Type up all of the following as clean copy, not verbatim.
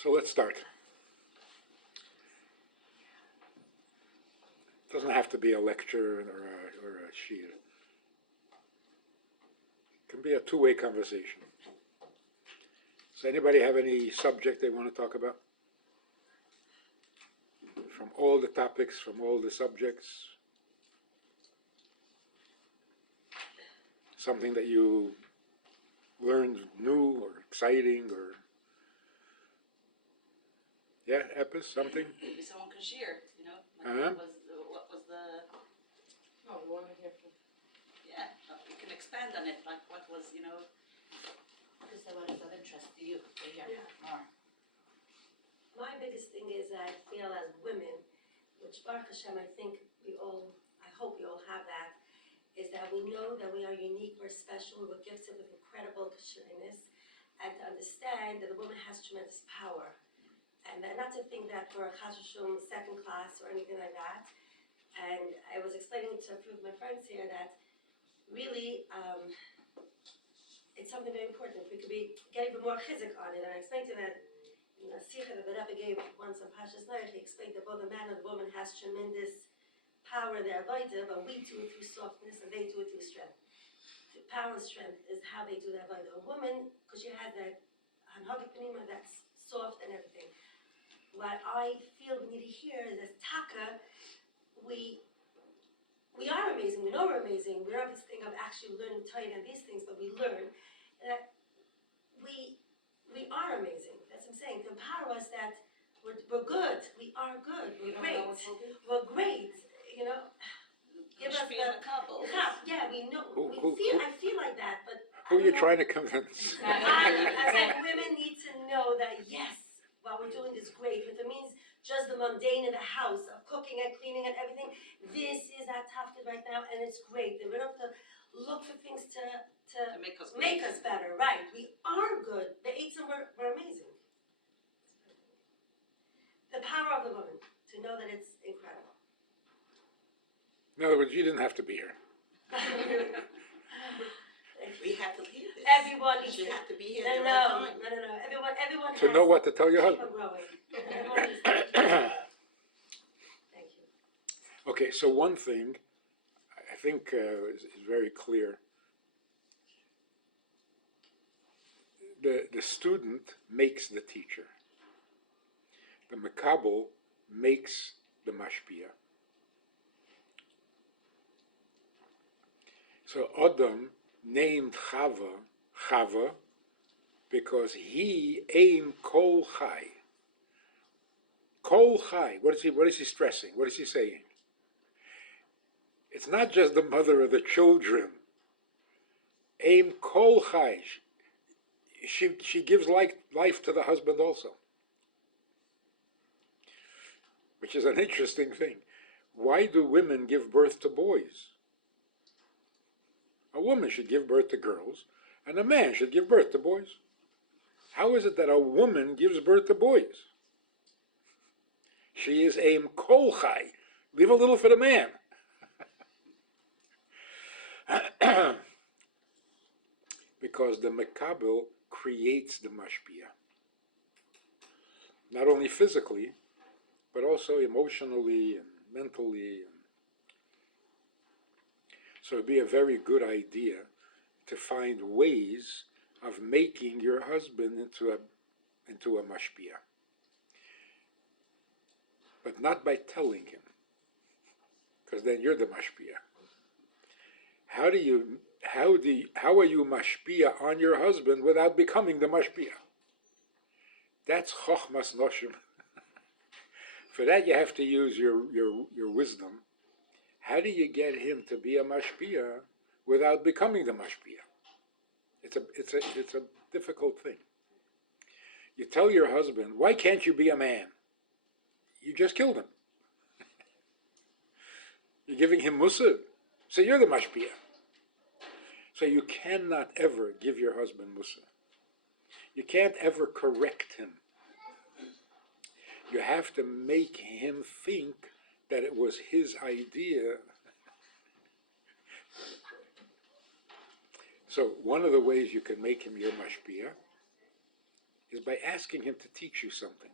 So let's start. It doesn't have to be a lecture or a shir. It can be a two-way conversation. Does anybody have any subject they want to talk about? From all the topics, from all the subjects? Something that you learned new or exciting or... Yeah, Epis, something? Maybe someone could share, Uh-huh. What was the... Oh, we want to hear from... Yeah, we can expand on it, like what was, Because what is of interest to you to hear more? My biggest thing is I feel as women, which Baruch Hashem, I hope we all have that, is that we know that we are unique, we're special, we're gifted with incredible kashreiness, and to understand that the woman has tremendous power. And not to think that we're a chas v'shum second class or anything like that. And I was explaining to a few of my friends here that really it's something very important. We could get even more chizik on it. And I explained to them that in a sikha that the Rabbi gave once on Pashas Noach, he explained that both the man and the woman has tremendous power in their avodah, but we do it through softness and they do it through strength. The power and strength is how they do their avodah. A woman, because she has that hanhaga panima that's soft and everything. What I feel we need to hear is as taka, we are amazing, we know we're amazing, we don't have this thing of actually learning Torah and these things, but we learn that we are amazing. That's what I'm saying, to empower us that we're good, we are good, we're great, give us the couple. yeah, we know, I feel like that, but Who are you trying to convince? I said women need to know that yes, what we're doing is great. If it means just the mundane in the house of cooking and cleaning and everything, this is our tafkid right now, and it's great. We don't have to look for things to make us better, right? We are good. The eitzim were amazing. The power of the woman, to know that it's incredible. In other words, you didn't have to be here. We have to hear this. Everyone needs She to. had to be here No. at the right time. No. Everyone To has know what to tell your keep husband. on growing. Everyone needs to. Thank you. Okay, so one thing I think is very clear. The student makes the teacher. The makabel makes the mashpia. So Adam named Chava, because he aimed kol chai. Kol chai. What is he stressing? What is he saying? It's not just the mother of the children. Aim kol chai. She gives life to the husband also, which is an interesting thing. Why do women give birth to boys? A woman should give birth to girls, and a man should give birth to boys. How is it that a woman gives birth to boys? She is aim kol chai. Leave a little for the man. Because the makabel creates the mashpia. Not only physically, but also emotionally and mentally. So it'd be a very good idea to find ways of making your husband into a mashpia. But not by telling him, because then you're the mashpia. How are you mashpia on your husband without becoming the mashpia? That's chochmas noshim. For that you have to use your wisdom. How do you get him to be a mashpia without becoming the mashpia? It's a difficult thing. You tell your husband, why can't you be a man? You just killed him. You're giving him mussar. So you're the mashpia. So you cannot ever give your husband mussar. You can't ever correct him. You have to make him think that it was his idea. So one of the ways you can make him your mashpia is by asking him to teach you something.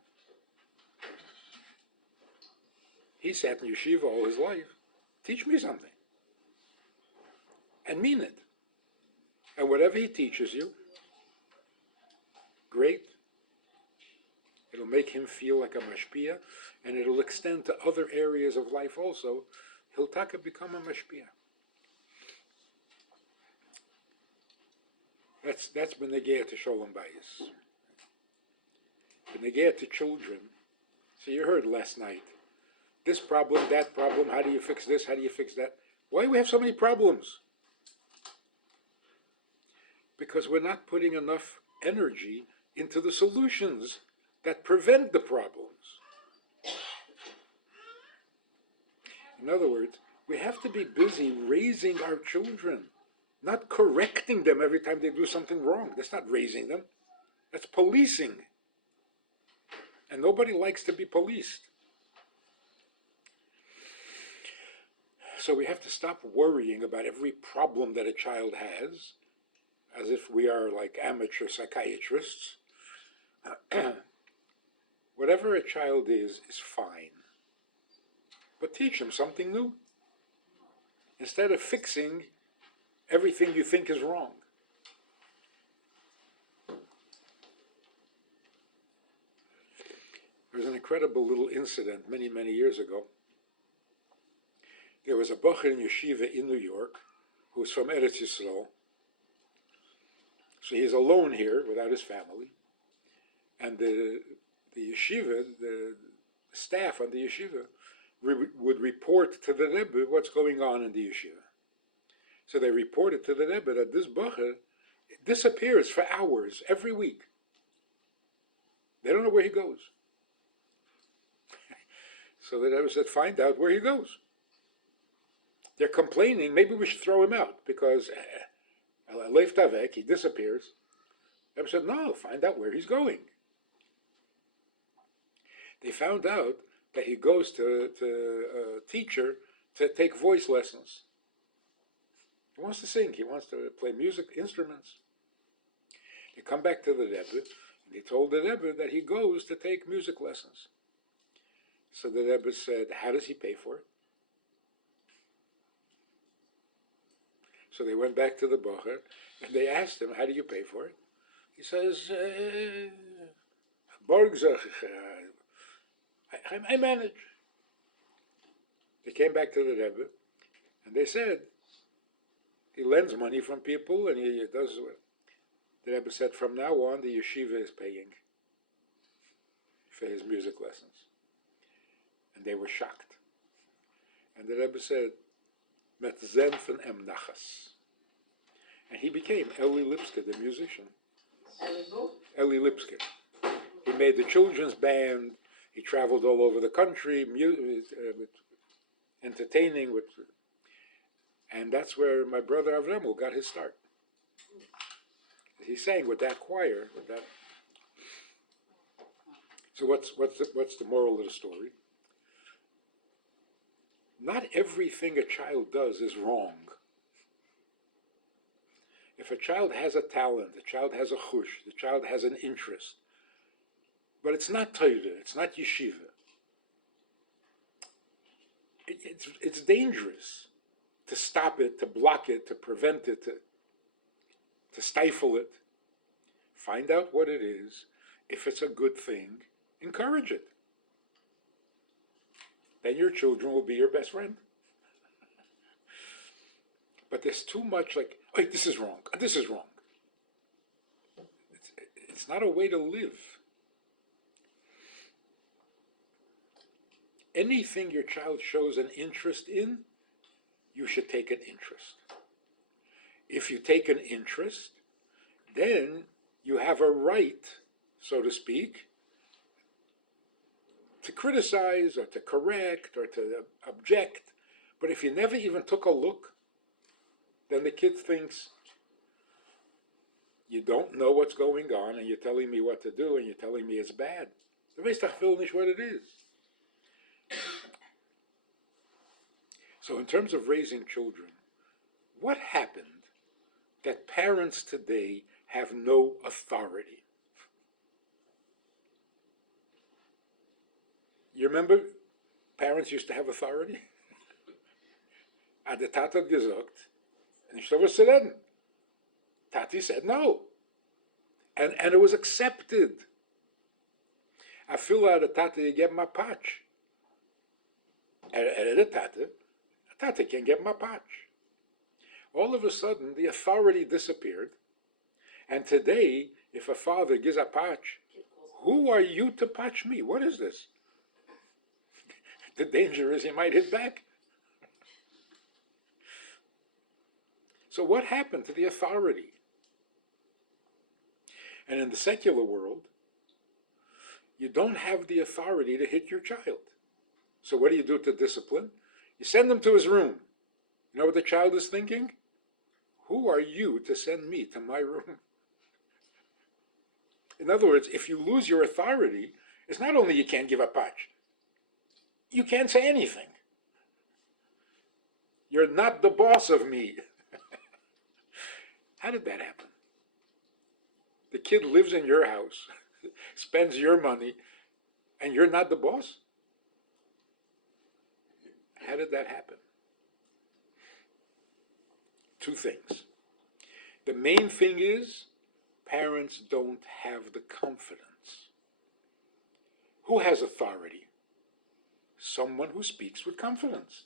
He sat in yeshiva all his life. Teach me something. And mean it. And whatever he teaches you, great. It'll make him feel like a mashpia, and it'll extend to other areas of life also. He'll become a mashpia. That's b'negea to Sholom Bayis. B'negea to children. So you heard last night, this problem, that problem, how do you fix this, how do you fix that? Why do we have so many problems? Because we're not putting enough energy into the solutions that prevent the problems. In other words, we have to be busy raising our children, not correcting them every time they do something wrong. That's not raising them. That's policing. And nobody likes to be policed. So we have to stop worrying about every problem that a child has, as if we are like amateur psychiatrists. Whatever a child is fine. But teach him something new. Instead of fixing everything you think is wrong. There was an incredible little incident many, many years ago. There was a bacher in yeshiva in New York who was from Eretz Yisrael. So he's alone here without his family. And the yeshiva, the staff on the yeshiva, would report to the Rebbe what's going on in the yeshiva. So they reported to the Rebbe that this bacher disappears for hours every week. They don't know where he goes. So the Rebbe said, find out where he goes. They're complaining, maybe we should throw him out because Leif Tavek, he disappears. The Rebbe said, no, find out where he's going. They found out that he goes to a teacher to take voice lessons. He wants to sing, he wants to play music, instruments. They come back to the Rebbe, and he told the Rebbe that he goes to take music lessons. So the Rebbe said, how does he pay for it? So they went back to the bacher, and they asked him, how do you pay for it? He says, I manage. They came back to the Rebbe, and they said, he lends money from people, and he does what? The Rebbe said, from now on, the yeshiva is paying for his music lessons. And they were shocked. And the Rebbe said, Met zen van em nachas. And he became Eli Lipsker, the musician. Eli Lipsker. He made the children's band. He traveled all over the country, entertaining with, and that's where my brother Avremel got his start. He sang with that choir. With that. So what's the moral of the story? Not everything a child does is wrong. If a child has a talent, a child has a chush, the child has an interest, but it's not Torah, it's not yeshiva. It's dangerous to stop it, to block it, to prevent it, to stifle it. Find out what it is. If it's a good thing, encourage it. Then your children will be your best friend. But there's too much like, oh, this is wrong, this is wrong. It's not a way to live. Anything your child shows an interest in, you should take an interest. If you take an interest, then you have a right, so to speak, to criticize or to correct or to object. But if you never even took a look, then the kid thinks, you don't know what's going on and you're telling me what to do and you're telling me it's bad. Du weißt doch viel nicht what it is. So in terms of raising children, what happened that parents today have no authority? You remember parents used to have authority? Der Tat hat gesagt, nicht so was zu reden. Tati said no. And it was accepted. I feel out of Tata, you get my patch. And the Tata can get my patch. All of a sudden, the authority disappeared. And today, if a father gives a patch, who are you to patch me? What is this? The danger is he might hit back. So what happened to the authority? And in the secular world, you don't have the authority to hit your child. So what do you do to discipline? You send him to his room. You know what the child is thinking? Who are you to send me to my room? In other words, if you lose your authority, it's not only you can't give a patch, you can't say anything. You're not the boss of me. How did that happen? The kid lives in your house, spends your money, and you're not the boss? How did that happen? Two things. The main thing is, parents don't have the confidence. Who has authority? Someone who speaks with confidence.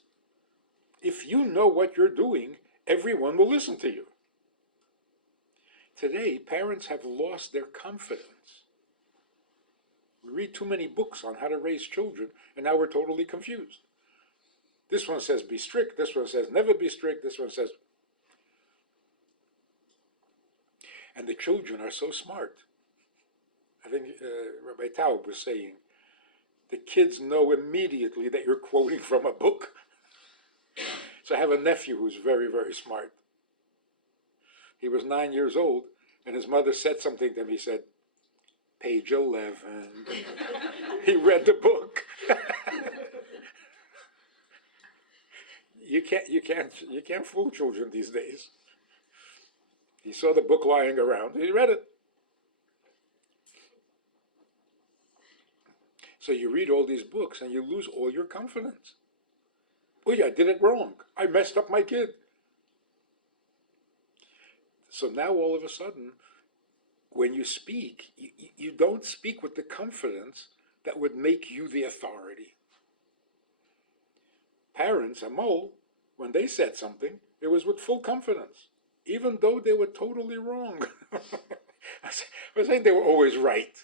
If you know what you're doing, everyone will listen to you. Today, parents have lost their confidence. We read too many books on how to raise children, and now we're totally confused. This one says be strict, this one says never be strict, this one says... And the children are so smart. I think Rabbi Taub was saying, the kids know immediately that you're quoting from a book. So I have a nephew who's very, very smart. He was 9 years old, and his mother said something to him. He said, page 11. He read the book. You can't fool children these days. He saw the book lying around. He read it. So you read all these books, and you lose all your confidence. Oh yeah, I did it wrong. I messed up my kid. So now all of a sudden, when you speak, you don't speak with the confidence that would make you the authority. Parents, Amol, when they said something, it was with full confidence, even though they were totally wrong. I'm saying they were always right,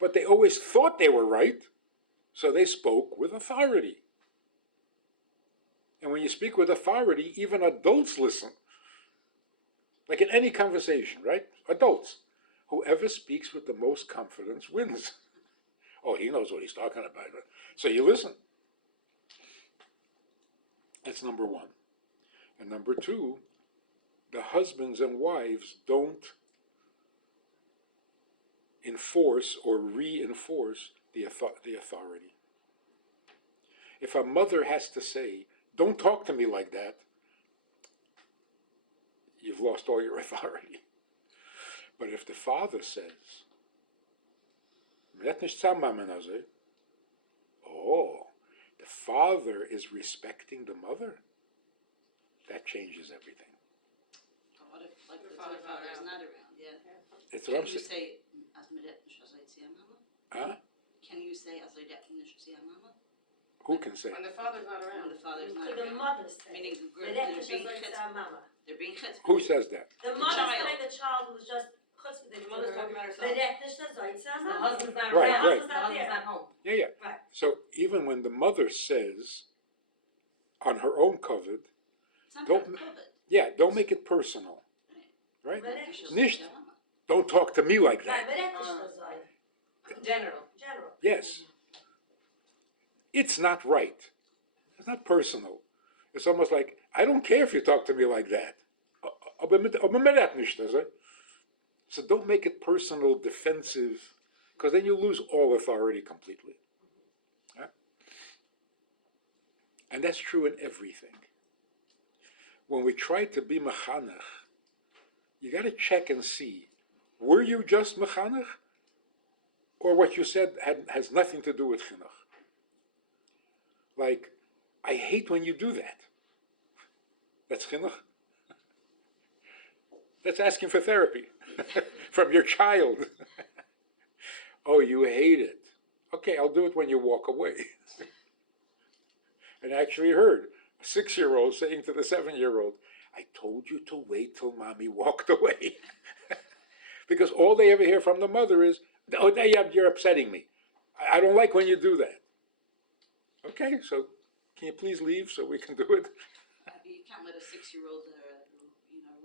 but they always thought they were right, so they spoke with authority. And when you speak with authority, even adults listen. Like in any conversation, right? Adults. Whoever speaks with the most confidence wins. Oh, he knows what he's talking about. So you listen. That's number one. And number two, the husbands and wives don't enforce or reinforce the authority. If a mother has to say, don't talk to me like that, you've lost all your authority. But if the father says, oh, the father is respecting the mother, that changes everything. What if, like, the father is not around, yeah? It's what I'm Can you saying. say, as medetnish as I'd see a mama? Huh? Can you say, as medetnish as a mama? Who can say? When the father's not When around. the father's not The around? mother says. Meaning, The they're nefesh being is like chitz- our mama. they're being chitz- Who says that? The The mother child. said the child who's just The mother's talking about the herself. nefesh is like our The mama. husband's not Right, around. right. The husband's not home. Yeah, yeah. Right. So even when the mother says on her own covet, It's not Don't- about COVID. yeah, don't make it personal, right? Medetnish. Nicht. Don't talk to me like Right, that. medetnish is like General. general. Yes. It's not right. It's not personal. It's almost like, I don't care if you talk to me like that. So don't make it personal, defensive, because then you lose all authority completely. Huh? And that's true in everything. When we try to be mechanech, you got to check and see, were you just mechanech? Or what you said has nothing to do with chinuch. Like, I hate when you do that. That's chinuch. That's asking for therapy from your child. Oh, you hate it. Okay, I'll do it when you walk away. And I actually heard a 6-year-old saying to the 7-year-old, I told you to wait till mommy walked away. Because all they ever hear from the mother is, oh, you're upsetting me. I don't like when you do that. Okay, so can you please leave so we can do it? You can't let a 6-year-old,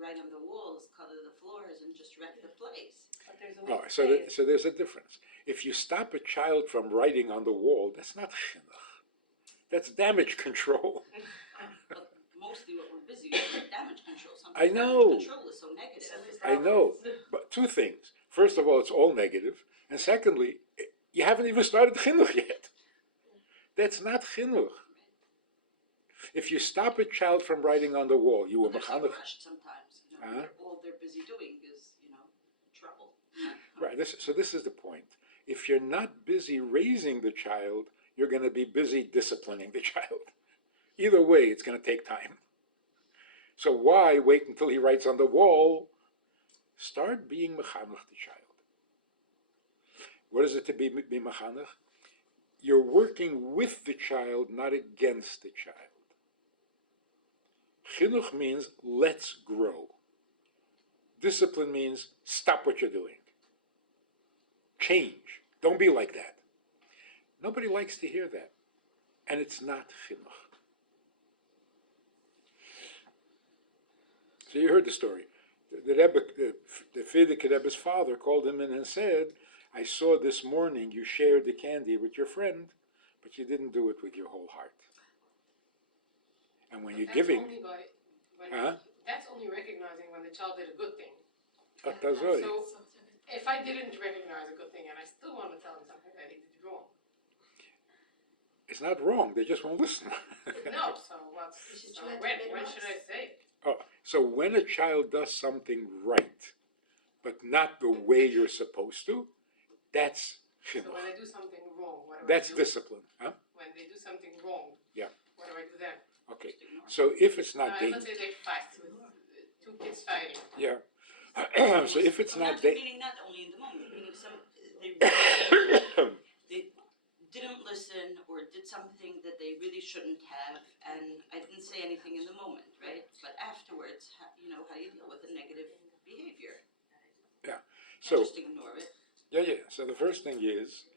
write on the walls, color the floors, and just wreck the place. But there's a way Oh, to so, say it. so there's a difference. If you stop a child from writing on the wall, that's not chinuch. That's damage control. But mostly what we're busy with is damage control. Sometimes I know. damage control is so negative. I know. But two things. First of all, it's all negative. And secondly, you haven't even started chinuch yet. That's not chinuch. If you stop a child from writing on the wall, you were They're so mechanech. rushed sometimes. Huh? All they're busy doing is, trouble. Right. So this is the point. If you're not busy raising the child, you're going to be busy disciplining the child. Either way, it's going to take time. So why wait until he writes on the wall? Start being mechanech the child. What is it to be mechanech? You're working with the child, not against the child. Chinuch means let's grow. Discipline means stop what you're doing. Change. Don't be like that. Nobody likes to hear that. And it's not chinuch. So you heard the story. The Rebbe, the Frierdiker Rebbe's father called him in and said, I saw this morning you shared the candy with your friend, but you didn't do it with your whole heart. And when you're giving... That's only recognizing when the child did a good thing. Atazoi. So if I didn't recognize a good thing and I still want to tell him something that he did wrong. It's not wrong, they just won't listen. No, so when should I say it? Oh, so when a child does something right, but not the way you're supposed to, that's So chinuch. when they do something wrong, what do That's I do? discipline. Huh? When they do something wrong, Yeah. what do I do then? Okay. So if it's not Let's dangerous, say they fight with two kids fighting. yeah. So if it's not Meaning not only in the moment, meaning they didn't listen or did something that they really shouldn't have, and I didn't say anything in the moment, right? But afterwards, how do you deal with the negative behavior? Yeah. Can't So just ignore it. yeah. So the first thing is,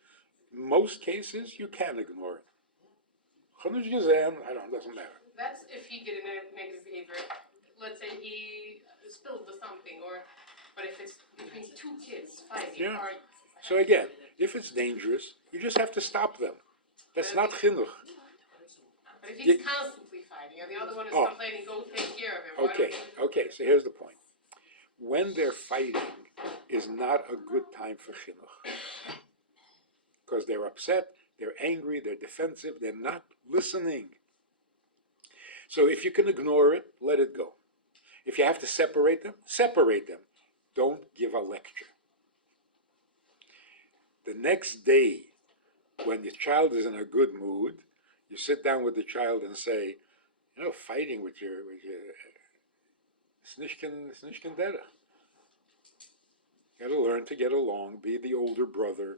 most cases you can ignore it. I don't. Doesn't matter. That's if he did a negative behavior. Let's say he spilled something, but if it's between two kids fighting, Yeah. or So again, if it's dangerous, you just have to stop them. That's not chinuch. but if he's constantly fighting, and the other one is complaining, go take care of him. why Okay. don't you- Okay. So here's the point. When they're fighting is not a good time for chinuch. Because they're upset, they're angry, they're defensive, they're not listening. So if you can ignore it, let it go. If you have to separate them, separate them. Don't give a lecture. The next day, when the child is in a good mood, you sit down with the child and say, fighting with your snishkin derech. You got to learn to get along. Be the older brother.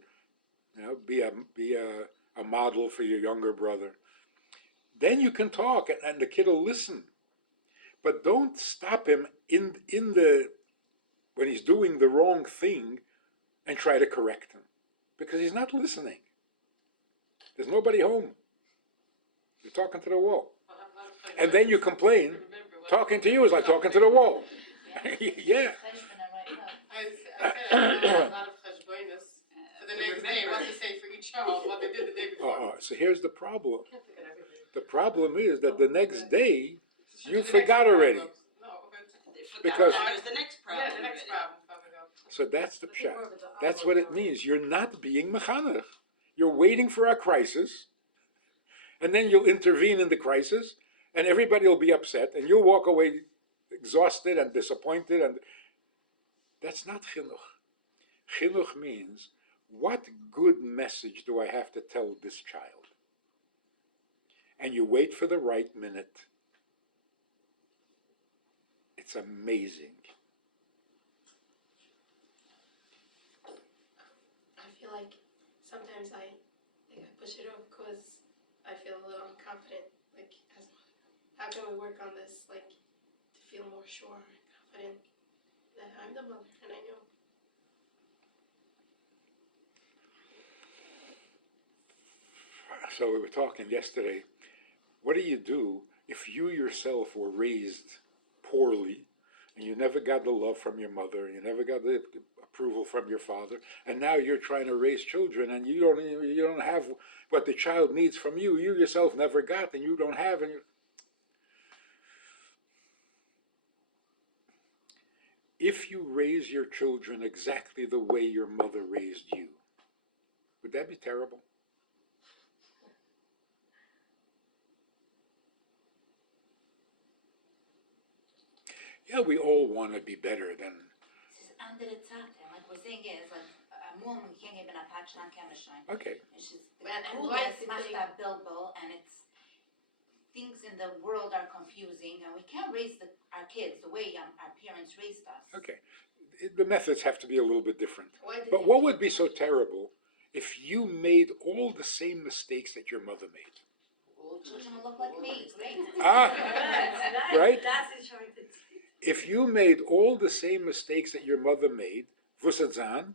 Be a model for your younger brother. Then you can talk, and the kid will listen. But don't stop him when he's doing the wrong thing and try to correct him, because he's not listening. There's nobody home. You're talking to the wall. I'll have a lot of fun. And then you complain. Remember what- Talking to you is like talking to the wall. Yeah. I said I have a lot of cheshbonos for the next day. What to say for each child, what they did the day before. So here's the problem. I can't think of everything. The problem is that the next day, Should you do the next forgot already. problem. No, okay. They forgot, Because- and there's the next problem. Yeah, the next already. problem coming up. So that's the pshat. That's what it means. You're not being mechanech. You're waiting for a crisis, and then you'll intervene in the crisis, and everybody will be upset, and you'll walk away exhausted and disappointed, and that's not chinuch. Chinuch means what good message do I have to tell this child? And you wait for the right minute. It's amazing. I feel like sometimes I push it off because I feel a little unconfident. Like, how can we work on this? Like, to feel more sure and confident that I'm the mother and I know. So we were talking yesterday. What do you do if you yourself were raised poorly and you never got the love from your mother, you never got the approval from your father, and now you're trying to raise children and you don't have what the child needs from you yourself never got, and you don't have, and if you raise your children exactly the way your mother raised you, would that be terrible? Yeah, we all want to be better than. Andere Zeiten, like we're saying is like a mom can't even a patch on camera shine. Okay. And she's And coolest why- master Bilbo, and it's things in the world are confusing, and we can't raise our kids the way our parents raised us. Okay. The methods have to be a little bit different. Why did But you what feel- would be so terrible if you made all the same mistakes that your mother made? All children will look like me. Great. Ah, That's right? That's his trying to. if you made all the same mistakes that your mother made, Vusadzan,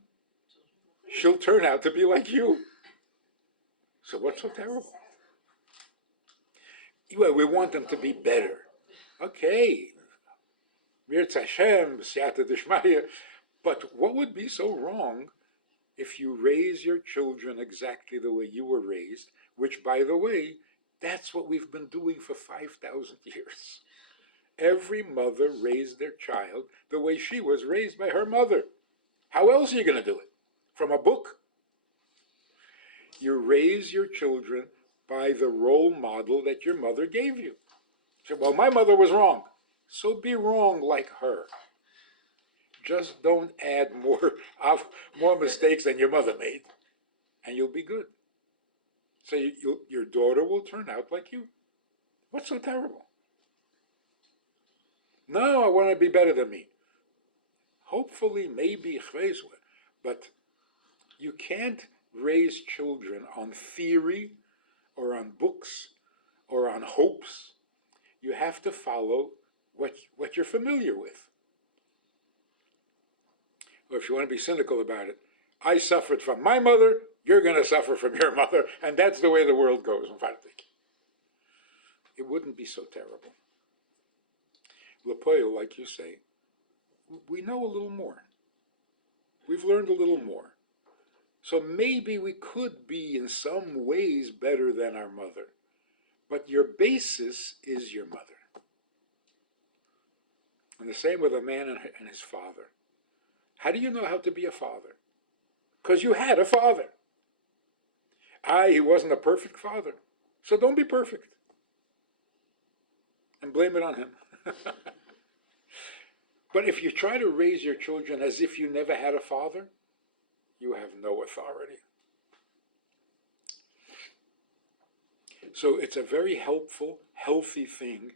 she'll turn out to be like you. So what's so terrible? Well, we want them to be better. Okay. Mirz Hashem, Siyata Dishmaya. But what would be so wrong if you raise your children exactly the way you were raised, which, by the way, that's what we've been doing for 5,000 years. Every mother raised their child the way she was raised by her mother. How else are you going to do it? From a book? You raise your children by the role model that your mother gave you. So, well, my mother was wrong. So be wrong like her. Just don't add more mistakes than your mother made, and you'll be good. So your daughter will turn out like you. What's so terrible? No, I want to be better than me. Hopefully, maybe, but you can't raise children on theory or on books or on hopes. You have to follow what you're familiar with. Or if you want to be cynical about it, I suffered from my mother, you're going to suffer from your mother, and that's the way the world goes. It wouldn't be so terrible. Lepoil, like you say, we know a little more. We've learned a little more. So maybe we could be in some ways better than our mother, but your basis is your mother. And the same with a man and his father. How do you know how to be a father? Because you had a father. He wasn't a perfect father. So don't be perfect. And blame it on him. But if you try to raise your children as if you never had a father, you have no authority. So it's a very helpful, healthy thing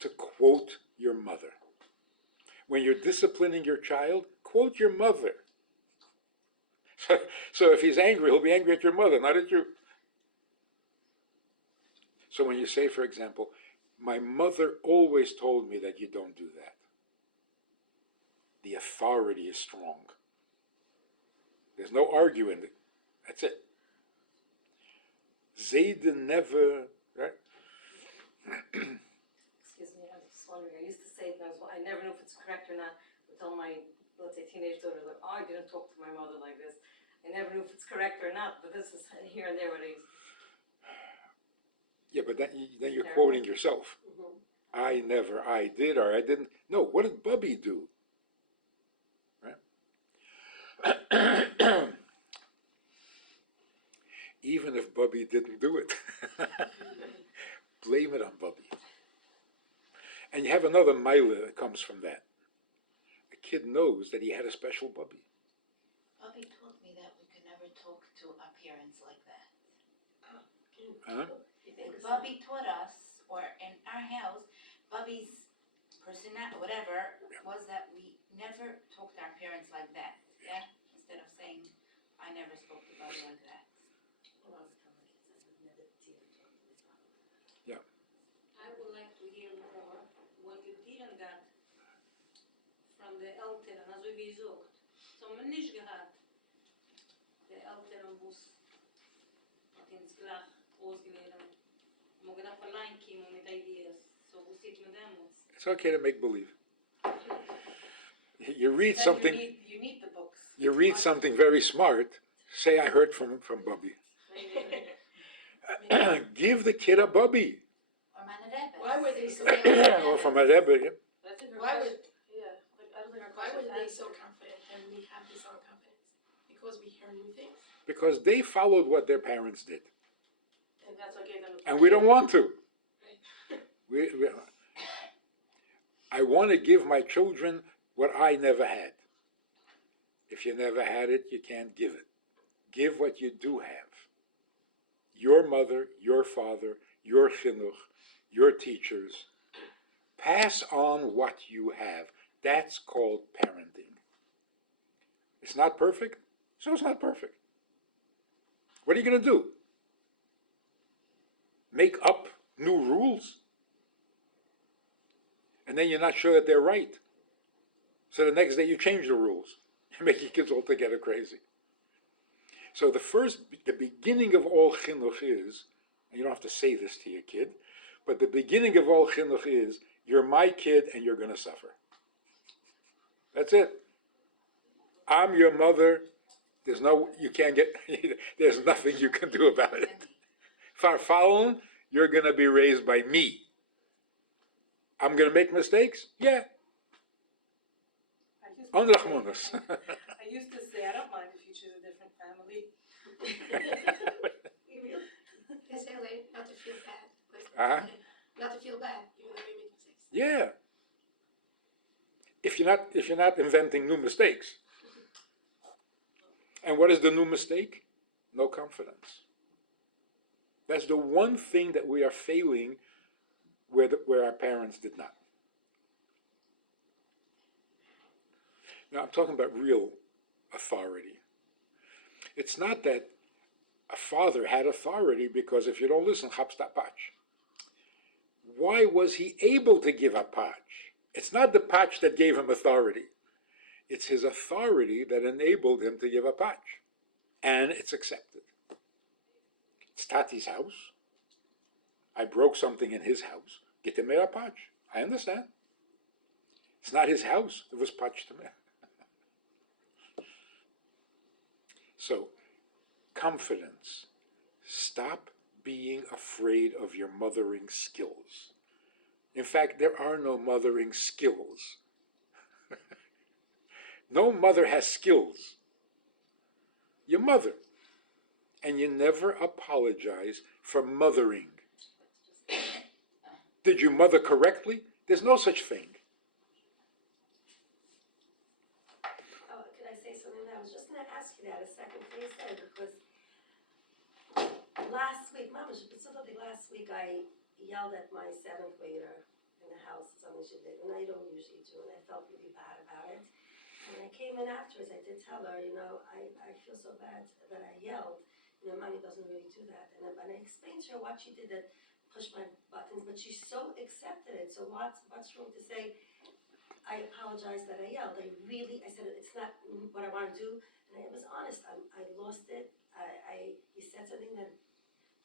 to quote your mother. When you're disciplining your child, quote your mother. So if he's angry, he'll be angry at your mother, not at you. So when you say, for example, my mother always told me that you don't do that. The authority is strong. There's no arguing it. That's it. Zayden never, right? Excuse me, I was just wondering, I used to say it, and I never know if it's correct or not, until my, let's say, teenage daughter, like, oh, I didn't talk to my mother like this. I never knew if it's correct or not, but this is here and there what I used to. Yeah, but then you're quoting yourself. I never, I did, or I didn't. No, what did Bubby do? Right? Even if Bubby didn't do it, blame it on Bubby. And you have another mila that comes from that. A kid knows that he had a special Bubby. Bobby told me that we could never talk to our parents like that. Huh? Bobby taught us, or in our house, Bobby's personality, whatever, was that we never talked to our parents like that. Yeah? Instead of saying, I never spoke to Bobby like that. I would like to hear more when you didn't get from the Eltern, also wie gesagt, so man nicht gehabt, der Eltern Bus hat ins Glach ausgelehrt, man gedacht allein kommen mit Ideas, so wo sieht man dem aus? It's okay to make believe. You read Then something. you need the books. You read something very smart. Say, I heard from Bubby. Give the kid a Bubby. Or man a Rebbe. Why were they so Or from a Rebbe. Yeah. That's a Why question. would- Yeah, but I don't think our Why question were they answered. so confident and we have this unconfidence? Because we hear new things? Because they followed what their parents did. And that's what gave them the And we don't want to. Right. I want to give my children what I never had. If you never had it, you can't give it. Give what you do have. Your mother, your father, your chinuch, your teachers. Pass on what you have. That's called parenting. It's not perfect, so it's not perfect. What are you going to do? Make up new rules? And then you're not sure that they're right. So the next day you change the rules. You make your kids altogether crazy. So the beginning of all chinuch is, and you don't have to say this to your kid, but the beginning of all chinuch is, you're my kid and you're going to suffer. That's it. I'm your mother. There's nothing you can do about it. Farfallen, you're going to be raised by me. I'm going to make mistakes? Yeah. I used to say, I don't mind if you choose a different family. Yes, LA, not to feel bad. Like, Uh-huh. Not to feel bad, even though we make mistakes. Yeah. If you're not inventing new mistakes. And what is the new mistake? No confidence. That's the one thing that we are failing where our parents did not. Now I'm talking about real authority. It's not that a father had authority because if you don't listen, chapstapach. Why was he able to give a patch? It's not the patch that gave him authority. It's his authority that enabled him to give a patch. And it's accepted. It's Tati's house. I broke something in his house. Get him a patch. I understand. It's not his house. It was patched to me. So, confidence. Stop being afraid of your mothering skills. In fact, there are no mothering skills. No mother has skills. Your mother. And you never apologize for mothering. Did you mother correctly? There's no such thing. Oh, could I say something? I was just going to ask you that a second, please, because last week, Mama, specifically last week, I yelled at my seventh grader in the house, something she did, and I don't usually do, and I felt really bad about it. And I came in afterwards, I did tell her, I feel so bad that I yelled. Mommy doesn't really do that. And I explained to her what she did that pushed my buttons, but she so accepted it. So what's wrong to say, I apologize that I yelled. I said, it's not what I want to do. And I was honest, I lost it. He said something that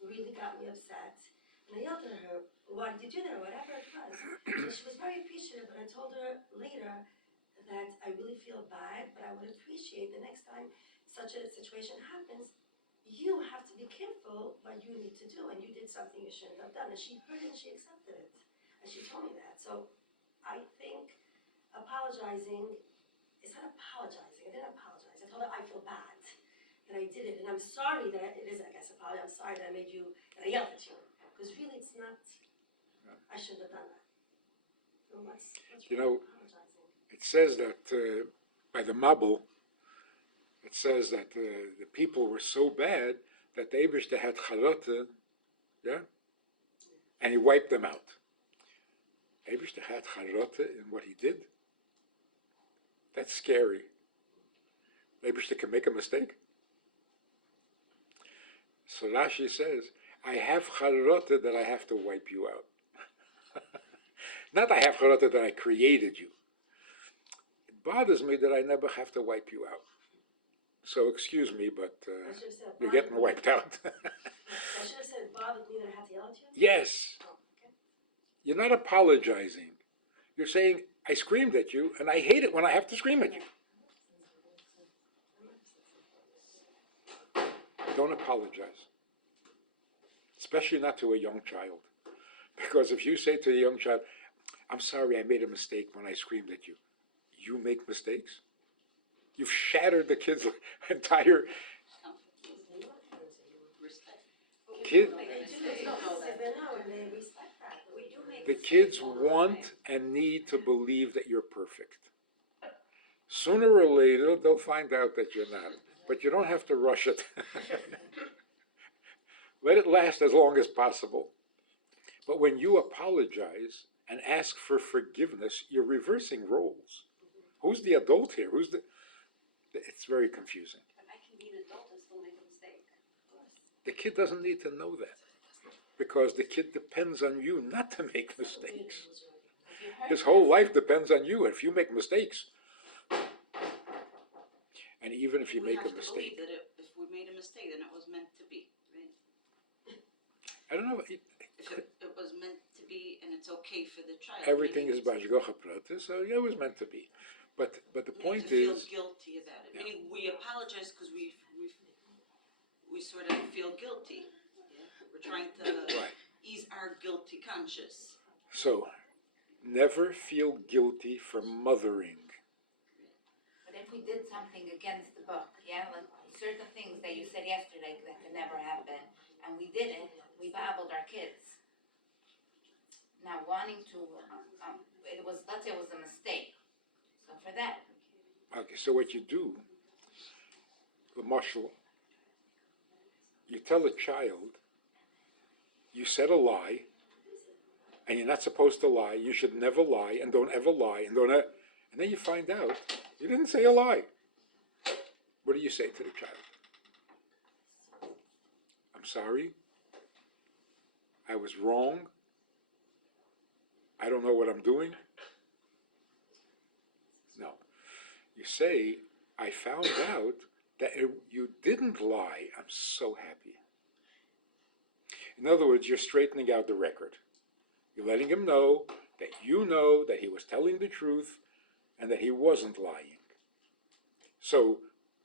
really got me upset. And I yelled at her, why did you do that, or whatever it was. So she was very appreciative, but I told her later that I really feel bad, but I would appreciate the next time such a situation happens, you have to be careful what you need to do, and you did something you shouldn't have done. And she heard it and she accepted it. And she told me that. So I think apologizing is not apologizing. I didn't apologize. I told her I feel bad that I did it, and I'm sorry that it is, I guess, apology. I'm sorry that I yelled at you. Because really it's not, I shouldn't have done that. So what's You know, apologizing? it says that by the Mabul, It says that the people were so bad that the Eibishter had charote, yeah, and he wiped them out. Eibishter had charote in what he did. That's scary. Eibishter can make a mistake. So Rashi says, I have charote that I have to wipe you out. Not I have charote that I created you. It bothers me that I never have to wipe you out. So excuse me, but I should have said you're bothered getting me. wiped out. I should have said bothered me that I had to yell at you. Yes. Oh, okay. You're not apologizing. You're saying, I screamed at you, and I hate it when I have to scream at you. Don't apologize. Especially not to a young child. Because if you say to a young child, I'm sorry, I made a mistake when I screamed at you. You make mistakes? You've shattered the kid's entire Respect. kid. They do know that. They know and they respect that. We do make The mistakes kids all the want time. and need to believe that you're perfect. Sooner or later, they'll find out that you're not. But you don't have to rush it. Let it last as long as possible. But when you apologize and ask for forgiveness, you're reversing roles. Who's the adult here? It's very confusing. But I can be an adult and still make a mistake. The kid doesn't need to know that. Because the kid depends on you not to make mistakes. If you hurt His whole them, life depends on you. If you make mistakes, and even if you We make have a to mistake, believe that if we made a mistake, then it was meant to be, right? I don't know. If it was meant to be and it's okay for the child. Everything is meaning bashgocha prata, so yeah, it was meant to be. But the we need point to feel is, guilty about it. Yeah. Meaning we apologize because we sort of feel guilty. Yeah? We're trying to right. ease our guilty conscience. So never feel guilty for mothering. but if we did something against the book, yeah, like certain things that you said yesterday that could never happen, and we did it, we babbled our kids. Now wanting to, let's say it was a mistake. So for that, Okay, so what you do, the marshal, you tell a child, you said a lie, and you're not supposed to lie. You should never lie, and don't ever lie, and then you find out you didn't say a lie. What do you say to the child? I'm sorry. I was wrong. I don't know what I'm doing. No. You say, I found out that you didn't lie. I'm so happy. In other words, you're straightening out the record. You're letting him know that you know that he was telling the truth and that he wasn't lying. So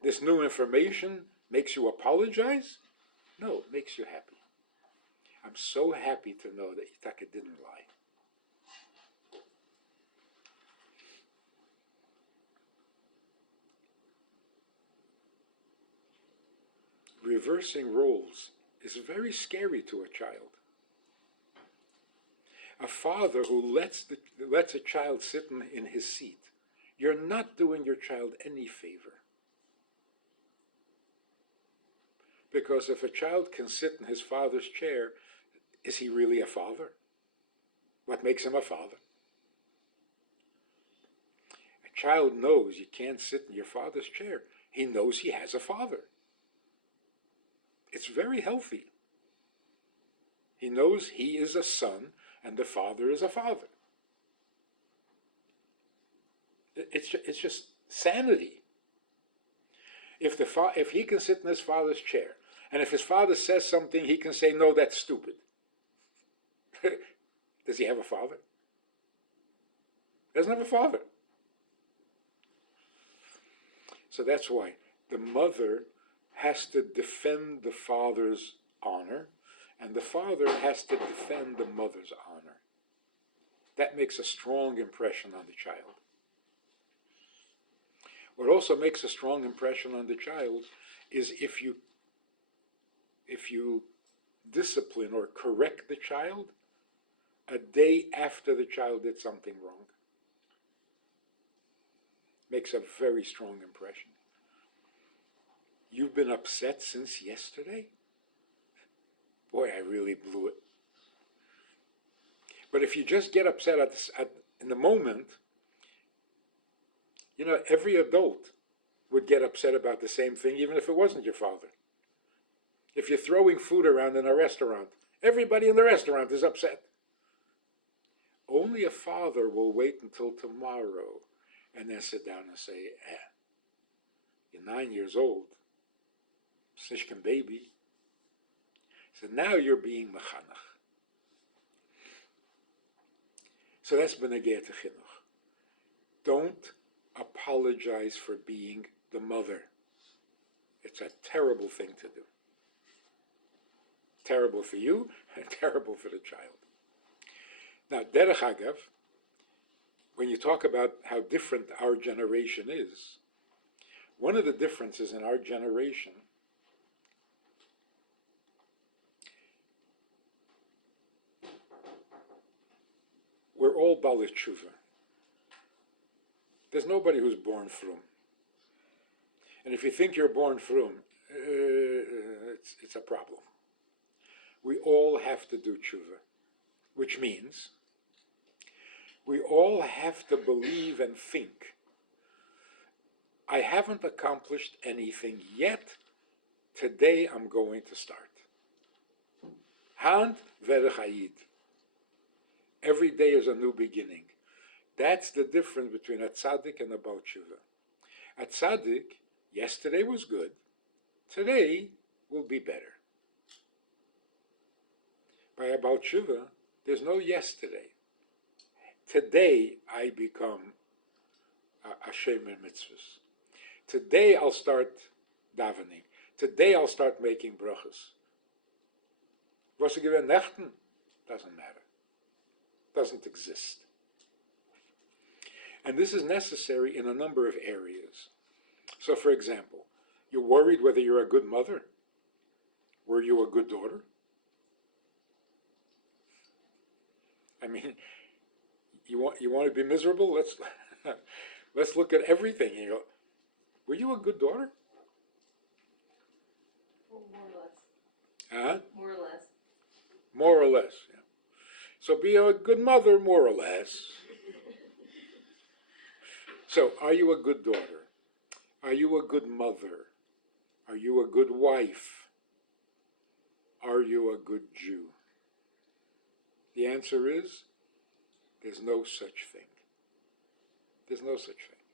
this new information makes you apologize? No, it makes you happy. I'm so happy to know that Yitaka didn't lie. Reversing roles is very scary to a child. A father who lets a child sit in his seat, you're not doing your child any favor. Because if a child can sit in his father's chair, is he really a father? What makes him a father? A child knows you can't sit in your father's chair. He knows he has a father. It's very healthy. He knows he is a son and the father is a father. It's just sanity. If he can sit in his father's chair, and if his father says something, he can say, no, that's stupid. Does he have a father? He doesn't have a father. So that's why the mother has to defend the father's honor, and the father has to defend the mother's honor. That makes a strong impression on the child. What also makes a strong impression on the child is if you discipline or correct the child a day after the child did something wrong. Makes a very strong impression. You've been upset since yesterday? Boy, I really blew it. But if you just get upset in the moment, you know, every adult would get upset about the same thing, even if it wasn't your father. If you're throwing food around in a restaurant, everybody in the restaurant is upset. Only a father will wait until tomorrow and then sit down and say, you're 9 years old, snishkin baby. So now you're being mechanach. So that's benegea to chinuch. Don't apologize for being the mother. It's a terrible thing to do. Terrible for you and terrible for the child. Now, derech agav, when you talk about how different our generation is, one of the differences in our generation we're all Baalei Tshuva. There's nobody who's born frum. And if you think you're born frum, it's a problem. We all have to do tshuva, which means we all have to believe and think, I haven't accomplished anything yet. Today I'm going to start. Hand verechayid. Every day is a new beginning. That's the difference between a tzaddik and a Baal Tshuva. A tzaddik, yesterday was good, today will be better. By a Baal Tshuva, there's no yesterday. Today I become a shemer mitzvahs. Today I'll start davening. Today I'll start making brachas. Was ich gewinnt nechten? Doesn't matter. Doesn't exist. And this is necessary in a number of areas. So, for example, you're worried whether you're a good mother. Were you a good daughter? I mean, you want to be miserable? Let's look at everything. You go, were you a good daughter? Well, more or less. Huh? More or less. More or less, yeah. So be a good mother, more or less. So, are you a good daughter? Are you a good mother? Are you a good wife? Are you a good Jew? The answer is, there's no such thing. There's no such thing.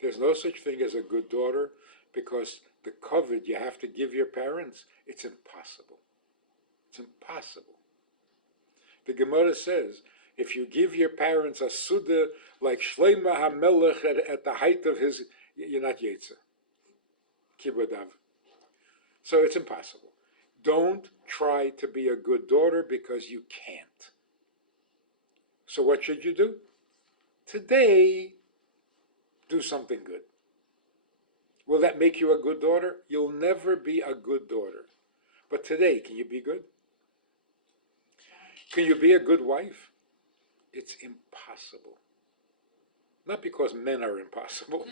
There's no such thing as a good daughter, because the kavod you have to give your parents, it's impossible. It's impossible. The Gemara says, if you give your parents a suda like Shlomo HaMelech at the height of his, you're not Yetzer. Kibbadav. So it's impossible. Don't try to be a good daughter because you can't. So what should you do? Today, do something good. Will that make you a good daughter? You'll never be a good daughter. But today, can you be good? Can you be a good wife? It's impossible. Not because men are impossible.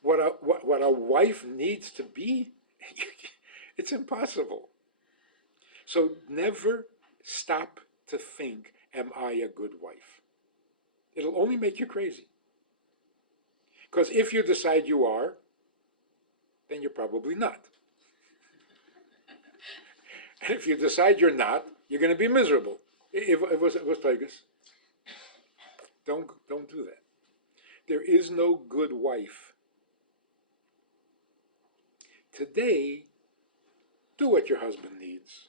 What a wife needs to be, it's impossible. So never stop to think, am I a good wife? It'll only make you crazy. Because if you decide you are, then you're probably not. And if you decide you're not, you're going to be miserable. It was Tigers. Don't do that. There is no good wife. Today, do what your husband needs.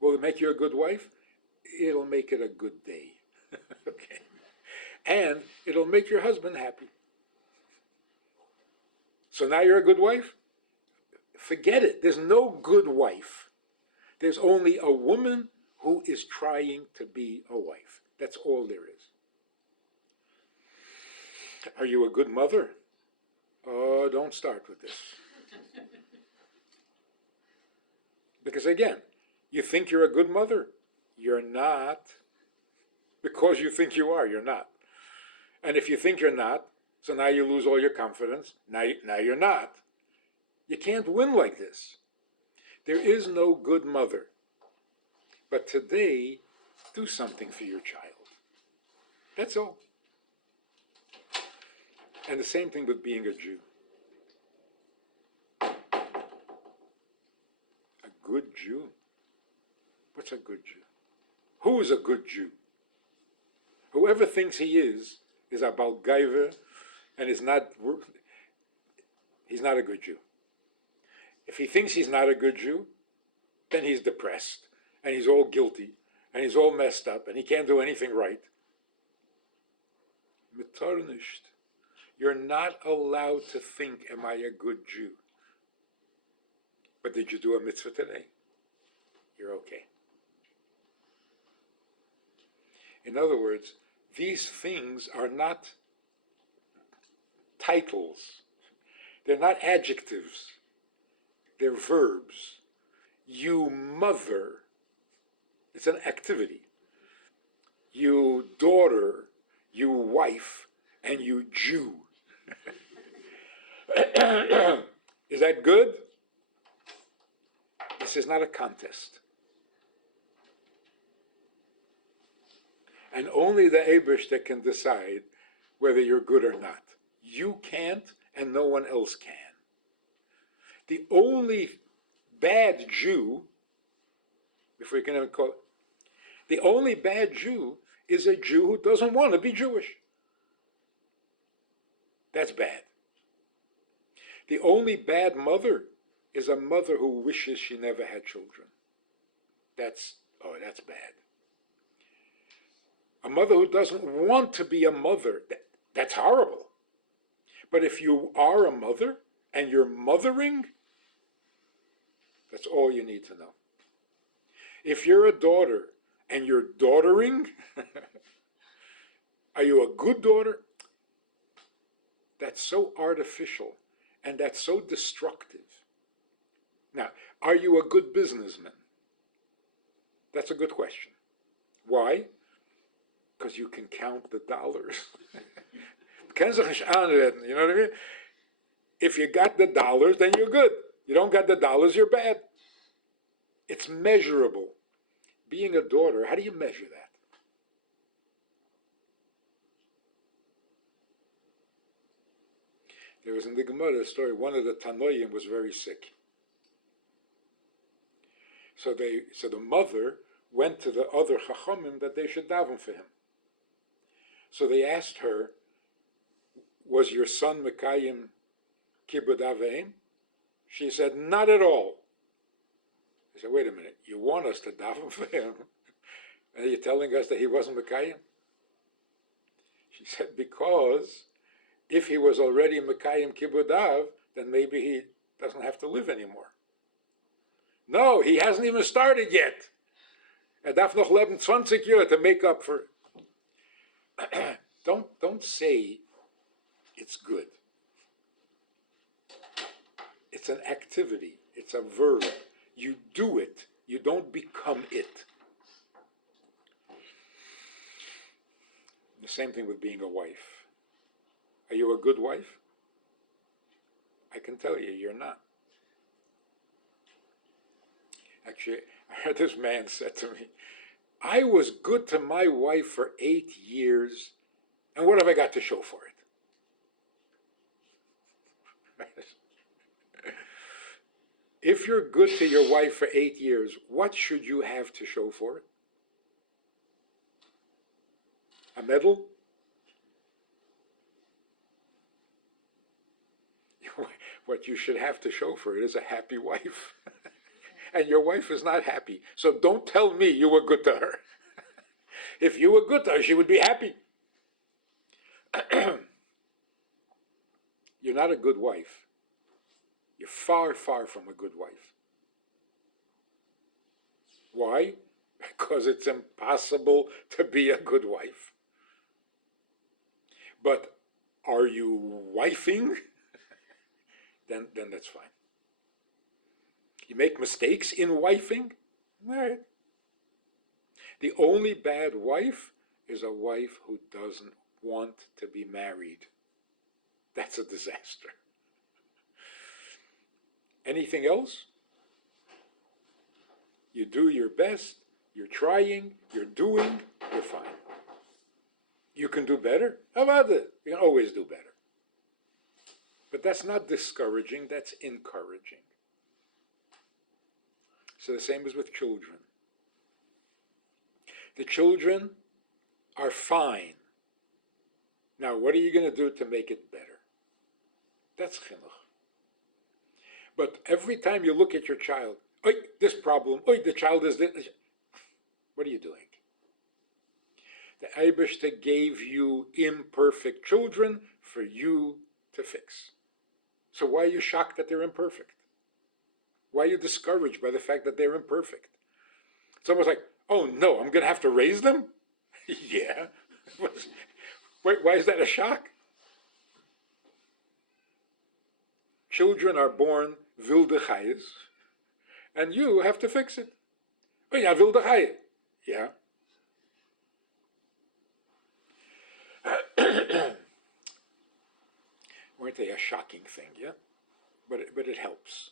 Will it make you a good wife? It'll make it a good day. Okay. And it'll make your husband happy. So now you're a good wife? Forget it. There's no good wife. There's only a woman who is trying to be a wife. That's all there is. Are you a good mother? Oh, don't start with this. Because again, you think you're a good mother. You're not. Because you think you are, you're not. And if you think you're not, So now you lose all your confidence. Now you're not. You can't win like this. There is no good mother. But today, do something for your child. That's all. And the same thing with being a Jew. A good Jew? What's a good Jew? Who is a good Jew? Whoever thinks he is a Baal Gaiva and he's not a good Jew. If he thinks he's not a good Jew, then he's depressed and he's all guilty and he's all messed up and he can't do anything right. Mitarnisht. You're not allowed to think, am I a good Jew? But did you do a mitzvah today? You're okay. In other words, these things are not titles. They're not adjectives. They're verbs. You mother, it's an activity. You daughter, you wife, and you Jew. Is that good? This is not a contest. And only the Eibishter can decide whether you're good or not. You can't, and no one else can. The only bad Jew, if we can even call it, the only bad Jew is a Jew who doesn't want to be Jewish. That's bad. The only bad mother is a mother who wishes she never had children. That's bad. A mother who doesn't want to be a mother, that's horrible. But if you are a mother and you're mothering, that's all you need to know. If you're a daughter and you're daughtering, are you a good daughter? That's so artificial and that's so destructive. Now, are you a good businessman? That's a good question. Why? Because you can count the dollars. You know what I mean? If you got the dollars, then you're good. You don't got the dollars, you're bad. It's measurable. Being a daughter, how do you measure that? There was in the Gemara a story, one of the Tanoim was very sick. So the mother went to the other Chachamim that they should daven for him. So they asked her, was your son Mekayim Kibbud Aveim? She said, not at all. They said, wait a minute, you want us to daven for him? And you're telling us that he wasn't Mekayim? She said, because if he was already Mekayim Kibbud Av, then maybe he doesn't have to live anymore. No, he hasn't even started yet. Darf noch leben 20 years to make up for. Don't say it's good. It's an activity. It's a verb. You do it. You don't become it. The same thing with being a wife. Are you a good wife? I can tell you, you're not. Actually, I heard this man said to me, I was good to my wife for 8 years, and what have I got to show for it? If you're good to your wife for 8 years, what should you have to show for it? A medal? What you should have to show for it is a happy wife. And your wife is not happy. So don't tell me you were good to her. If you were good to her, she would be happy. You're not a good wife. You're far, far from a good wife. Why? Because it's impossible to be a good wife. But are you wifing? Then that's fine. You make mistakes in wifing? All right. The only bad wife is a wife who doesn't want to be married. That's a disaster. Anything else? You do your best, you're trying, you're doing, you're fine. You can do better? How about it? You can always do better. But that's not discouraging, that's encouraging. So the same is with children. The children are fine. Now, what are you going to do to make it better? That's chinuch. But every time you look at your child, oi, this problem, oi, the child is this. What are you doing? The Eibishter gave you imperfect children for you to fix. So why are you shocked that they're imperfect? Why are you discouraged by the fact that they're imperfect? It's almost like, oh no, I'm going to have to raise them? Yeah. Wait, why is that a shock? Children are born wilde chayes, and you have to fix it. Oh yeah, wilde chaye. Yeah. Weren't they a shocking thing, yeah? But it helps.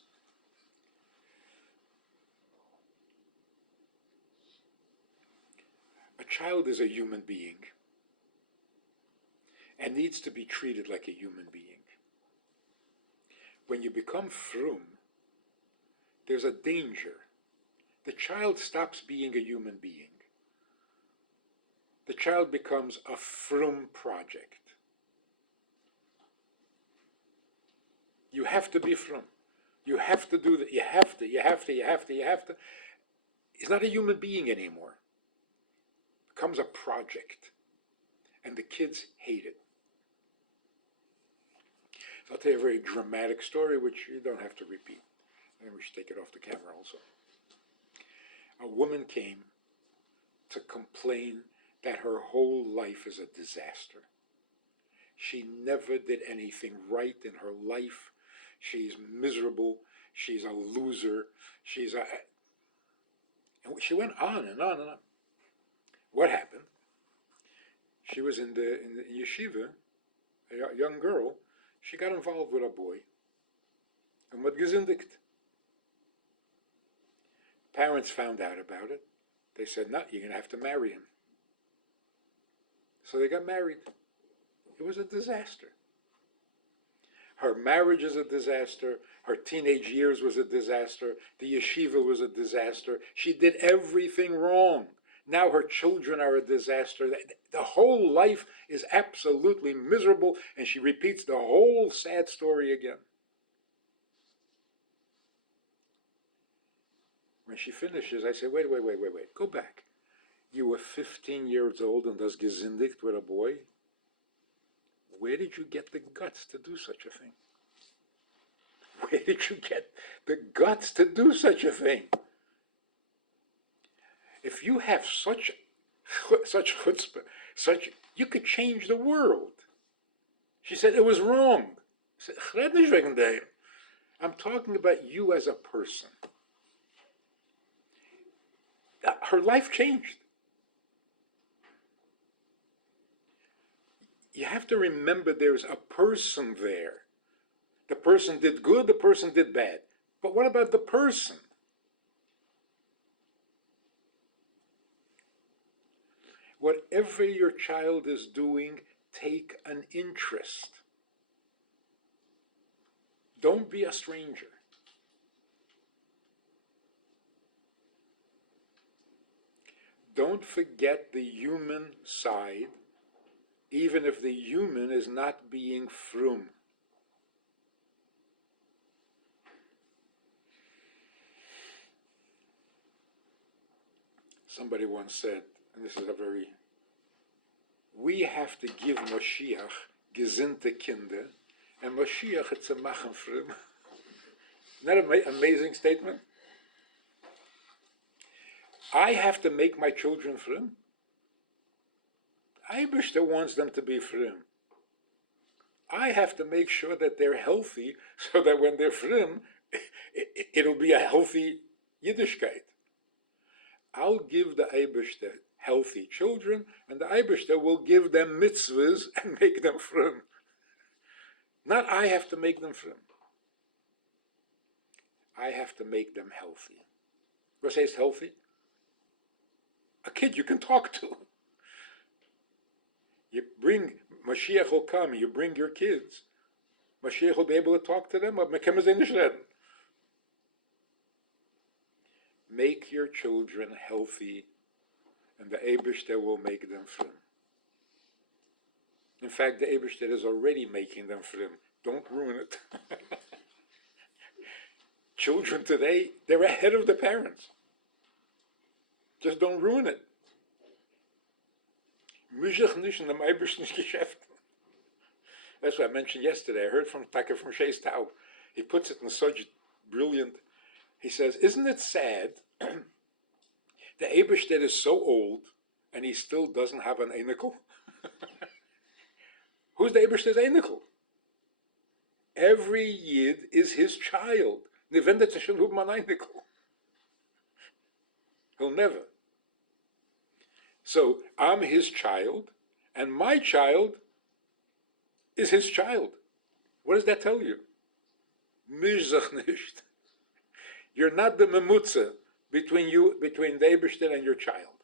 A child is a human being and needs to be treated like a human being. When you become frum, there's a danger. The child stops being a human being. The child becomes a frum project. You have to be frum. You have to do that. You have to. He's not a human being anymore. Becomes a project. And the kids hate it. So I'll tell you a very dramatic story, which you don't have to repeat. And we should take it off the camera also. A woman came to complain that her whole life is a disaster. She never did anything right in her life. She's miserable. She's a loser. And she went on and on and on. What happened? She was in the yeshiva, a young girl. She got involved with a boy. And wat gezindigt. Parents found out about it. They said, no, you're going to have to marry him. So they got married. It was a disaster. Her marriage is a disaster. Her teenage years was a disaster. The yeshiva was a disaster. She did everything wrong. Now her children are a disaster. The whole life is absolutely miserable, and she repeats the whole sad story again. When she finishes, I say, wait, go back. You were 15 years old and das gezindigt with a boy? Where did you get the guts to do such a thing? Where did you get the guts to do such a thing? If you have such chutzpah, you could change the world. She said it was wrong. I said, I'm talking about you as a person. Her life changed. You have to remember there's a person there. The person did good, the person did bad. But what about the person? Whatever your child is doing, take an interest. Don't be a stranger. Don't forget the human side, even if the human is not being frum. Somebody once said, and this is we have to give Moshiach gesinnte Kinder, and Moshiach it's a machen frum. Isn't that an amazing statement? I have to make my children frum. Eibishter wants them to be frum. I have to make sure that they're healthy so that when they're frum, it'll be a healthy Yiddishkeit. I'll give the Eibishter healthy children, and the Eibishter will give them mitzvahs and make them frum. Not I have to make them frum. I have to make them healthy. What says healthy? A kid you can talk to. You bring, Mashiach will come, you bring your kids. Mashiach will be able to talk to them, but make your children healthy, and the Eibishter will make them frum. In fact, the Eibishter is already making them frum. Don't ruin it. Children today, they're ahead of the parents. Just don't ruin it. That's what I mentioned yesterday. I heard from Taka from Shei's Taub. He puts it in such brilliant. He says, isn't it sad the Eibishter is so old and he still doesn't have an Einikel? Who's the Eibishter's Einikel? Every Yid is his child. He'll never. So I'm his child, and my child is his child. What does that tell you? You're not the memutza between the Eibishter and your child.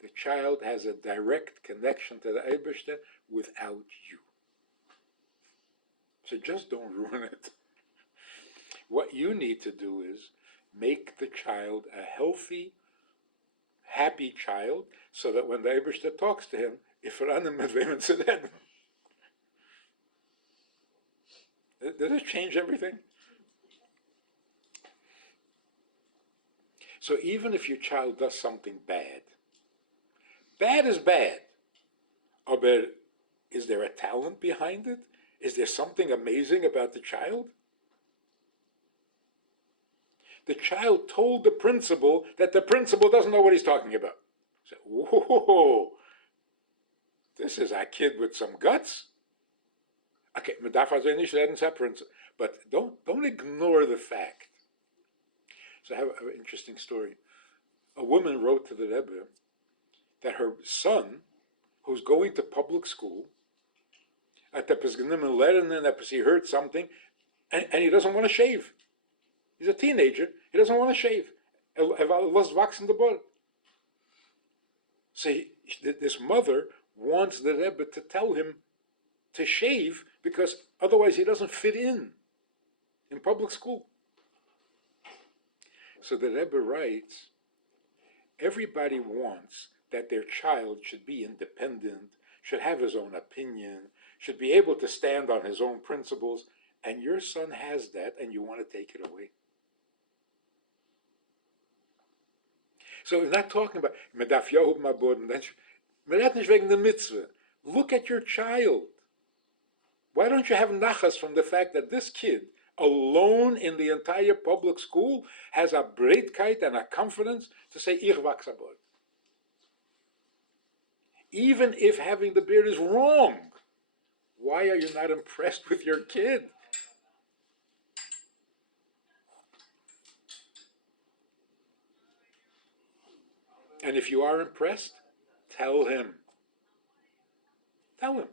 The child has a direct connection to the Eibishter without you. So just don't ruin it. What you need to do is make the child a healthy, happy child, so that when the Eibishter talks to him, does it change everything? So even if your child does something bad, bad is bad. But is there a talent behind it? Is there something amazing about the child? The child told the principal that the principal doesn't know what he's talking about. So, whoa, this is a kid with some guts. Okay, but don't ignore the fact. So I have an interesting story. A woman wrote to the Rebbe that her son, who's going to public school, he heard something, and he doesn't want to shave. He's a teenager. He doesn't want to shave. So this mother wants the Rebbe to tell him to shave because otherwise he doesn't fit in public school. So the Rebbe writes, everybody wants that their child should be independent, should have his own opinion, should be able to stand on his own principles, and your son has that and you want to take it away. So we're not talking about medaf Yahud Mabod, the mitzvah. Look at your child. Why don't you have nachas from the fact that this kid, alone in the entire public school, has a breitkeit and a confidence to say, Ich wachs abod. Even if having the beard is wrong, why are you not impressed with your kid? And if you are impressed, tell him. Tell him.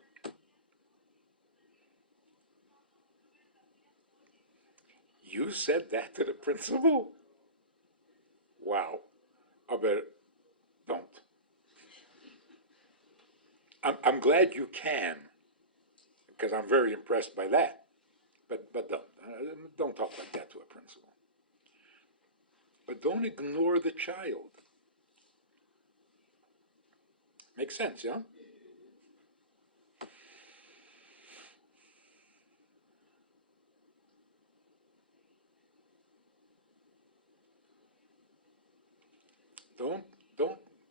You said that to the principal? Wow. But don't. I'm glad you can, because I'm very impressed by that. But don't talk like that to a principal. But don't ignore the child. Makes sense, yeah?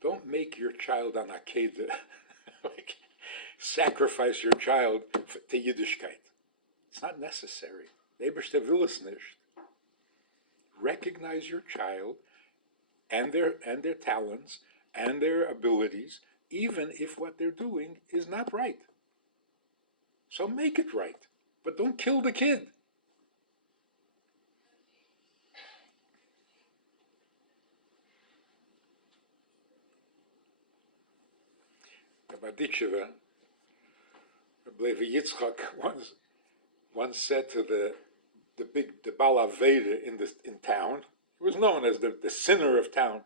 Don't make your child an akeda, like sacrifice your child to Yiddishkeit. It's not necessary. Eibishter will es nicht. Recognize your child and their talents and their abilities, even if what they're doing is not right. So make it right, but don't kill the kid. The Baditsheva, Rabbi Yitzchak, once once said to the Baal Aveda in town, he was known as the sinner of town.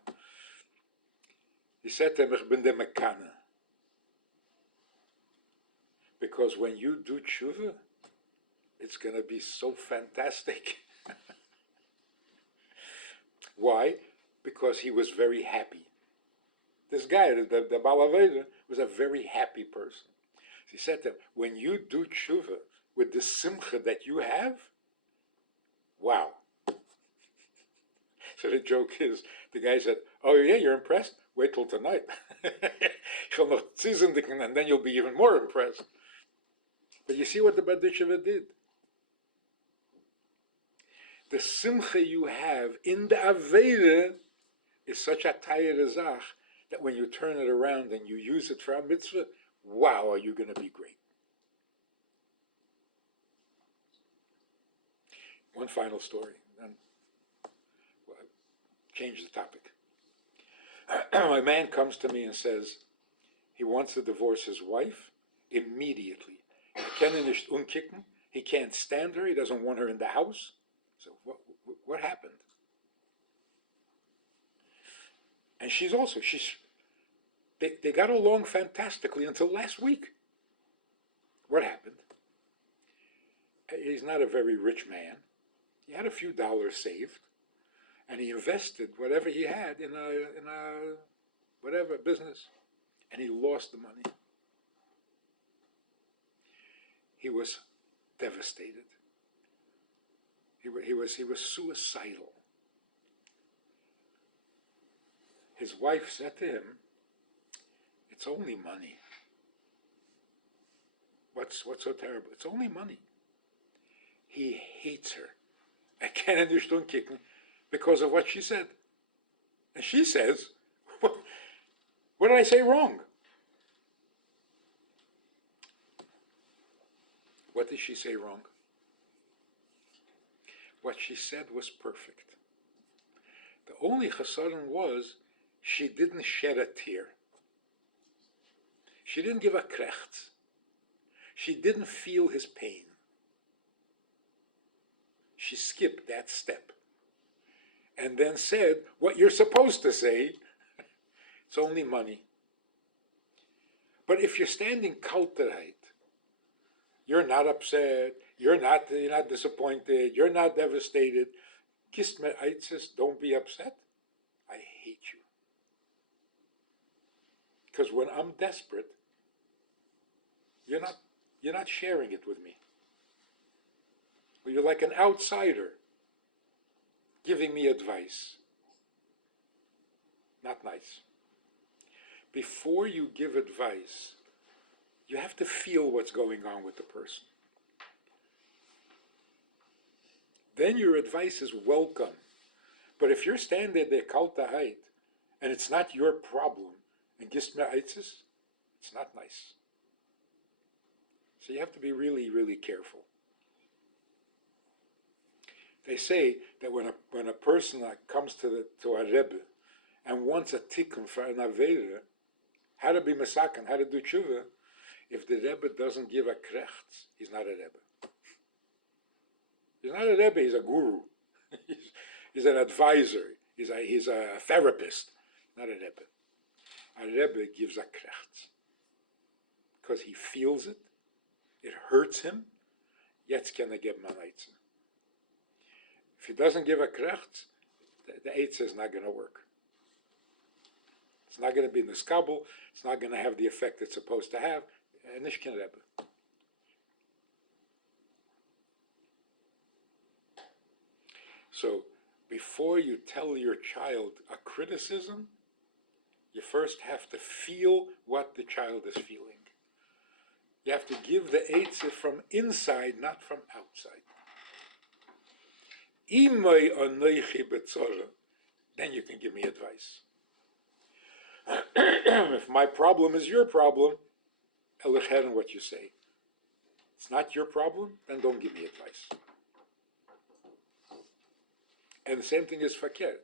He said to him, "Ich bin der Mekane." Because when you do tshuva, it's going to be so fantastic. Why? Because he was very happy. This guy, the Baal Aveda, was a very happy person. He said to him, when you do tshuva with the simcha that you have, wow. So the joke is, the guy said, "Oh yeah, you're impressed? Wait till tonight. And then you'll be even more impressed." But you see what the Badishava did? The simcha you have in the Aveda is such a tayir zach that when you turn it around and you use it for a mitzvah, wow, are you going to be great. One final story, then well, change the topic. A man comes to me and says he wants to divorce his wife immediately. He can't stand her, he doesn't want her in the house. So what happened? And they got along fantastically until last week. What happened? He's not a very rich man. He had a few dollars saved, and he invested whatever he had in a whatever business, and he lost the money. He was devastated. He was suicidal. His wife said to him, "It's only money. What's so terrible? It's only money." He hates her. I can't understand kicking because of what she said. And she says, what did I say wrong? What did she say wrong? What she said was perfect. The only chassaron was she didn't shed a tear. She didn't give a krecht. She didn't feel his pain. She skipped that step and then said what you're supposed to say. It's only money. But if you're standing kalterheit, you're not upset, you're not disappointed, you're not devastated. Kist me aitzes, don't be upset. I hate you. Because when I'm desperate, you're not sharing it with me. But you're like an outsider giving me advice. Not nice. Before you give advice, you have to feel what's going on with the person. Then your advice is welcome. But if you're standing there kalta height and it's not your problem, and gist me aitzes, it's not nice. So you have to be really, really careful. They say that when a person comes to a Rebbe and wants a tikkun for an aveda, how to be masakan, how to do tshuva, if the Rebbe doesn't give a krecht, he's not a Rebbe. He's not a Rebbe, he's a guru. He's an advisor, he's a therapist, not a Rebbe. A Rebbe gives a krecht because he feels it, it hurts him, jetzt can I get my eitzah. If he doesn't give a krecht, the eitzah is not going to work. It's not going to be niskabel, it's not going to have the effect it's supposed to have. Nishkin Rebbe. So, before you tell your child a criticism, you first have to feel what the child is feeling. You have to give the eitzah from inside, not from outside. Imay anoichi betzora, then you can give me advice. If my problem is your problem, elicher in what you say. It's not your problem, then don't give me advice. And the same thing is fakir.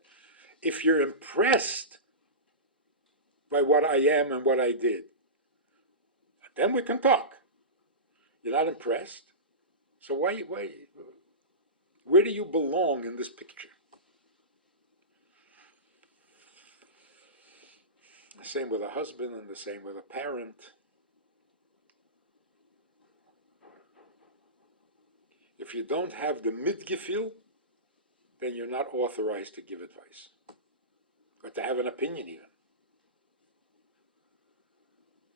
If you're impressed by what I am and what I did, then we can talk. You're not impressed, So where do you belong in this picture? The same with a husband and the same with a parent. If you don't have the midgefühl, then you're not authorized to give advice, or to have an opinion even.